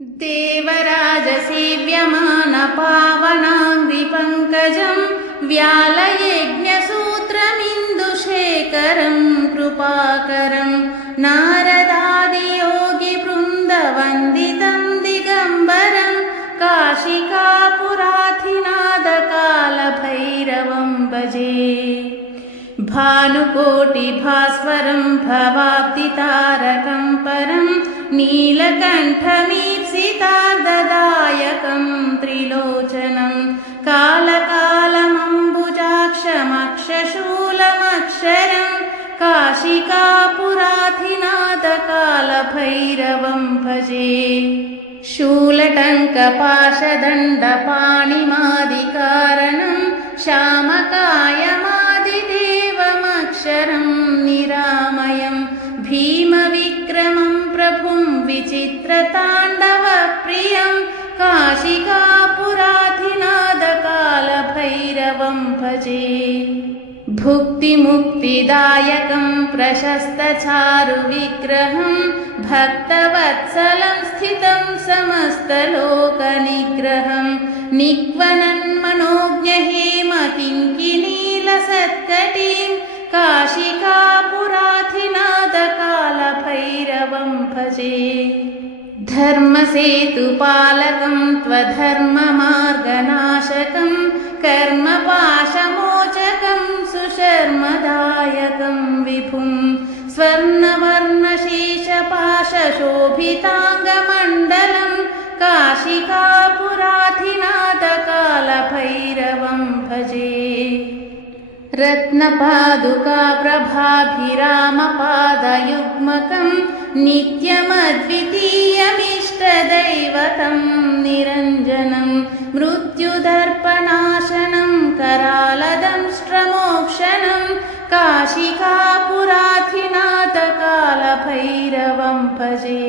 देवराजसेव्यमानपावनाङ्घ्रिपङ्कजं व्यालयज्ञसूत्रमिन्दुशेखरं कृपाकरं नारदादियोगिवृन्दवन्दितं दिगम्बरं काशिकापुराधिनाथकालभैरवं भजे। भानुकोटिभास्वरं भवाब्धितारकं परं नीलकण्ठमीप्सितार्धदायकं त्रिलोचनं कालकालमम्बुजाक्षमक्षशूलमक्षरं काशिकापुराधिनाथकालभैरवं भजे। शूलटङ्कपाशदण्डपाणिमादिकारणं श्यामकायमादिदेवमक्षरं निरामयं भीमविक्रमं प्रभुं विचित्रताण्डवप्रियं काशिकापुराधिनाथकालभैरवं भजे। भुक्तिमुक्तिदायकं प्रशस्तचारुविग्रहं भक्तवत्सलं स्थितं समस्तलोकनिग्रहं निक्वनन्मनोज्ञहेमकिङ्किणीलसत्कटीं काशिकापुराधिनाथकालभैरवं भजे। धर्मसेतुपालकं त्वधर्ममार्गनाशकं कर्मपाशमोचकं सुशर्मदायकं विभुं स्वर्णवर्णशेषपाशशोभिताङ्गमण्डलं काशिकापुराधिनाथकालभैरवं भजे। रत्नपादुकाप्रभाभिरामपादयुग्मकं नित्यमद्वितीयमिष्टदैवतं निरञ्जनं मृत्युदर्पणाशनं करालदंष्ट्रमोक्षणं काशिकापुराधिनाथकालभैरवं भजे।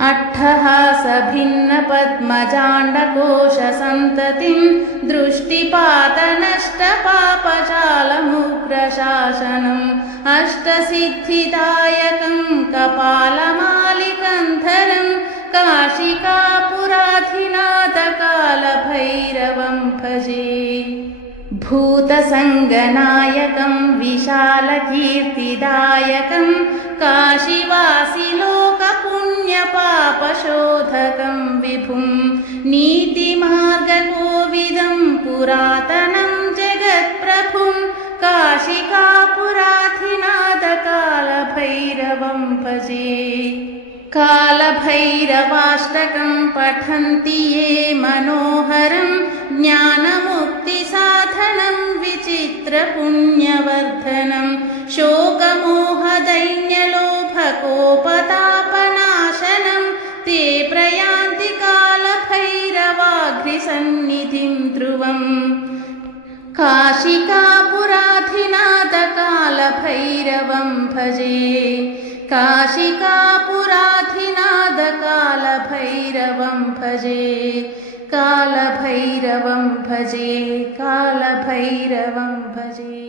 अट्टहासभिन्नपद्मजाण्डकोशसन्ततिं दृष्टिपातनष्टपापजालमुग्रशासनम् अष्टसिद्धिदायकं कपालमालिकन्धरं काशिकापुराधिनाथकालभैरवं भजे। भूतसङ्गनायकं विशालकीर्तिदायकं काशीवासिलोकपुण्यपापशोधकं विभुं नीतिमार्गकोविदं पुरातनं जगत्प्रभुं काशिकापुराधिनाथकालभैरवं भजे। कालभैरवाष्टकं पठन्ति ये मनोहरं ज्ञानमुक्तिसाधनं विचित्रपुण्यवर्धनं शोकमोहदैन्यलोभकोपतापनाशनं ते प्रयान्ति कालभैरवाघ्रिसन्निधिं ध्रुवम् काशिकापुराधिनाथकालभैरवं भजे। काशिकापुराधिनाथकालभैरवं भजे। कालभैरवं भजे। कालभैरवं भजे।